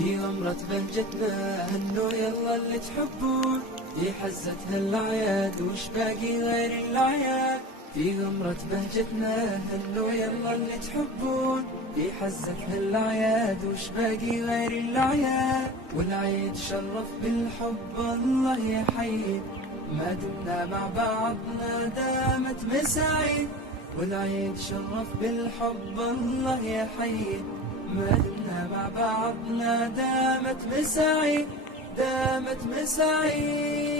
في غمرة بهجتنا هنوا يلا اللي تحبون، في حزتها الأعياد وش باقي غير الأعياد. في غمرة بهجتنا هنوا يلا اللي تحبون، في حزتها الأعياد وش باقي غير الأعياد. والعيد شرف بالحب الله يحيي، ما دمنا مع بعضنا دامت مساعيد. والعيد شرف بالحب الله يحيي، ما دمنا مع بعضنا دامت مساعيد، دامت مساعيد.